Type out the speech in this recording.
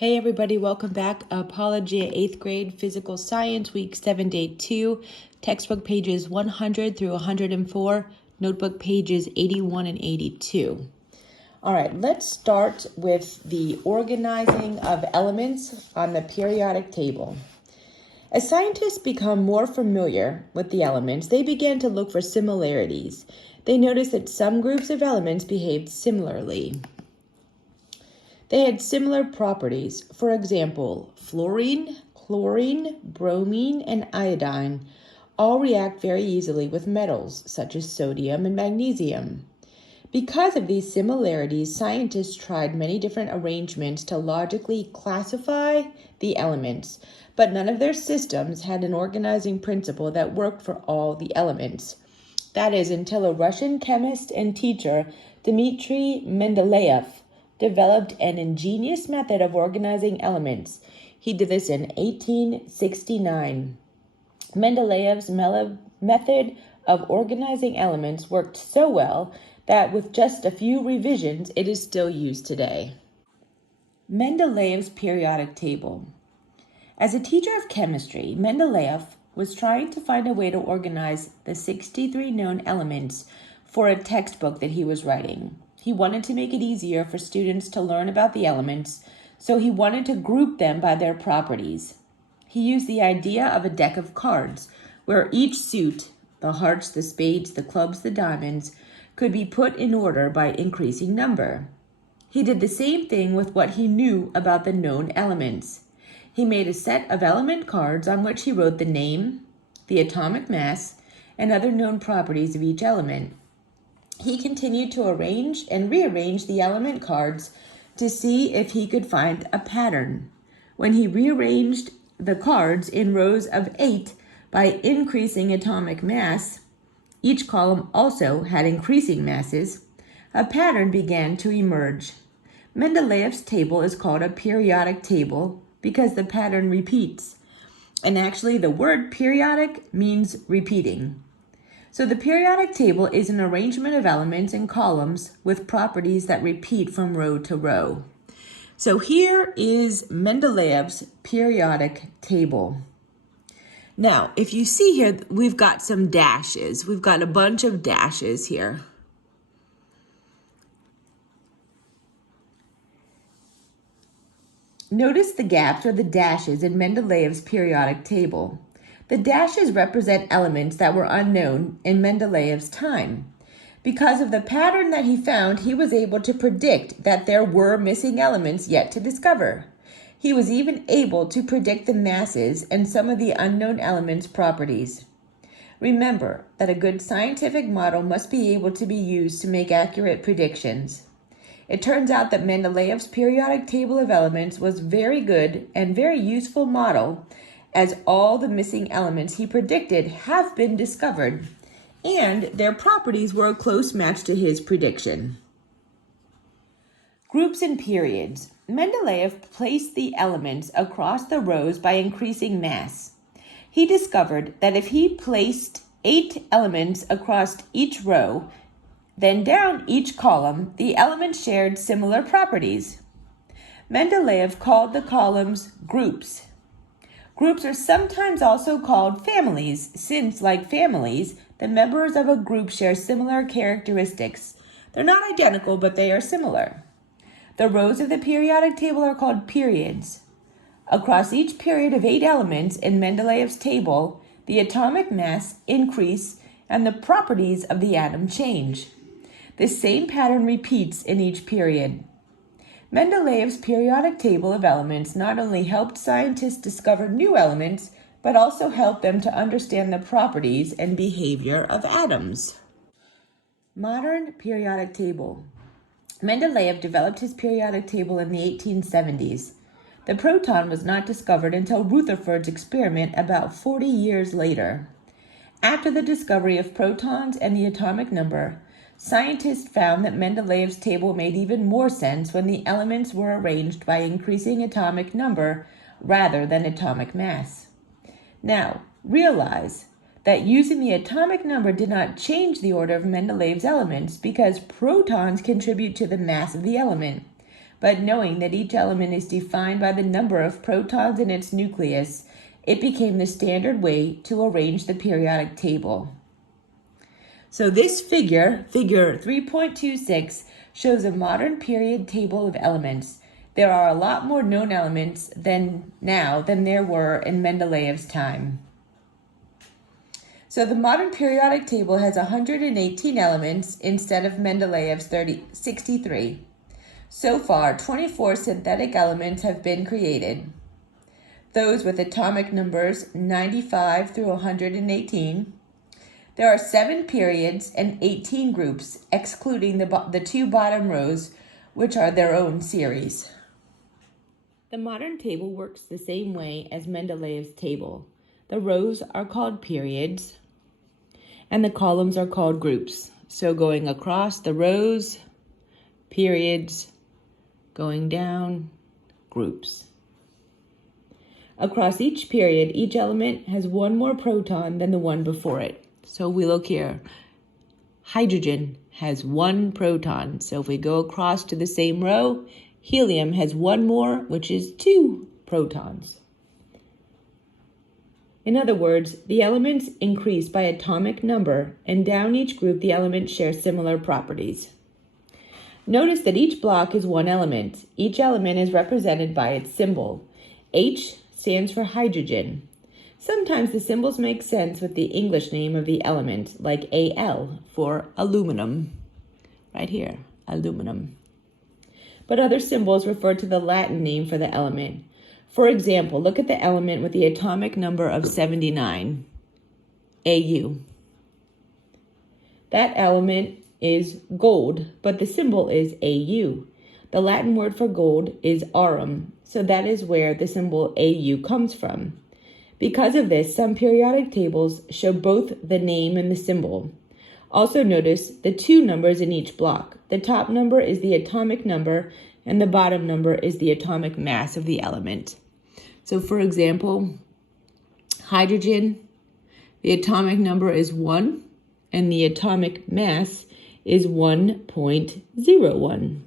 Hey everybody, welcome back. Apologia 8th grade physical science week 7 day 2, textbook pages 100 through 104, notebook pages 81 and 82. All right, let's start with the organizing of elements on the periodic table. As scientists become more familiar with the elements, they began to look for similarities. They noticed that some groups of elements behaved similarly. They had similar properties. For example, fluorine, chlorine, bromine, and iodine all react very easily with metals, such as sodium and magnesium. Because of these similarities, scientists tried many different arrangements to logically classify the elements, but none of their systems had an organizing principle that worked for all the elements. That is, until a Russian chemist and teacher, Dmitry Mendeleev, developed an ingenious method of organizing elements. He did this in 1869. Mendeleev's method of organizing elements worked so well that with just a few revisions, it is still used today. Mendeleev's periodic table. As a teacher of chemistry, Mendeleev was trying to find a way to organize the 63 known elements for a textbook that he was writing. He wanted to make it easier for students to learn about the elements, so he wanted to group them by their properties. He used the idea of a deck of cards, where each suit, the hearts, the spades, the clubs, the diamonds, could be put in order by increasing number. He did the same thing with what he knew about the known elements. He made a set of element cards on which he wrote the name, the atomic mass, and other known properties of each element. He continued to arrange and rearrange the element cards to see if he could find a pattern. When he rearranged the cards in rows of 8 by increasing atomic mass, each column also had increasing masses, a pattern began to emerge. Mendeleev's table is called a periodic table because the pattern repeats. And actually, the word periodic means repeating. So the periodic table is an arrangement of elements in columns with properties that repeat from row to row. So here is Mendeleev's periodic table. Now, if you see here, we've got some dashes. We've got a bunch of dashes here. Notice the gaps or the dashes in Mendeleev's periodic table. The dashes represent elements that were unknown in Mendeleev's time. Because of the pattern that he found, he was able to predict that there were missing elements yet to discover. He was even able to predict the masses and some of the unknown elements' properties. Remember that a good scientific model must be able to be used to make accurate predictions. It turns out that Mendeleev's periodic table of elements was very good and very useful model, as all the missing elements he predicted have been discovered, and their properties were a close match to his prediction. Groups and periods. Mendeleev placed the elements across the rows by increasing mass. He discovered that if he placed 8 elements across each row, then down each column, the elements shared similar properties. Mendeleev called the columns groups. Groups are sometimes also called families, since, like families, the members of a group share similar characteristics. They're not identical, but they are similar. The rows of the periodic table are called periods. Across each period of 8 elements in Mendeleev's table, the atomic mass increase and the properties of the atom change. This same pattern repeats in each period. Mendeleev's periodic table of elements not only helped scientists discover new elements, but also helped them to understand the properties and behavior of atoms. Modern periodic table. Mendeleev developed his periodic table in the 1870s. The proton was not discovered until Rutherford's experiment about 40 years later. After the discovery of protons and the atomic number, scientists found that Mendeleev's table made even more sense when the elements were arranged by increasing atomic number rather than atomic mass. Now, realize that using the atomic number did not change the order of Mendeleev's elements because protons contribute to the mass of the element, but knowing that each element is defined by the number of protons in its nucleus, it became the standard way to arrange the periodic table. So this figure 3.26, shows a modern period table of elements. There are a lot more known elements now than there were in Mendeleev's time. So the modern periodic table has 118 elements instead of Mendeleev's 63. So far, 24 synthetic elements have been created. Those with atomic numbers 95 through 118. There are 7 periods and 18 groups, excluding the 2 bottom rows, which are their own series. The modern table works the same way as Mendeleev's table. The rows are called periods, and the columns are called groups. So going across the rows, periods, going down, groups. Across each period, each element has one more proton than the one before it. So we look here. Hydrogen has 1 proton. So if we go across to the same row, helium has 1 more, which is 2 protons. In other words, the elements increase by atomic number, and down each group the elements share similar properties. Notice that each block is 1 element. Each element is represented by its symbol. H stands for hydrogen. Sometimes the symbols make sense with the English name of the element, like Al for aluminum. Right here, aluminum. But other symbols refer to the Latin name for the element. For example, look at the element with the atomic number of 79, Au. That element is gold, but the symbol is Au. The Latin word for gold is aurum, so that is where the symbol Au comes from. Because of this, some periodic tables show both the name and the symbol. Also notice the 2 numbers in each block. The top number is the atomic number, and the bottom number is the atomic mass of the element. So for example, hydrogen, the atomic number is 1, and the atomic mass is 1.01.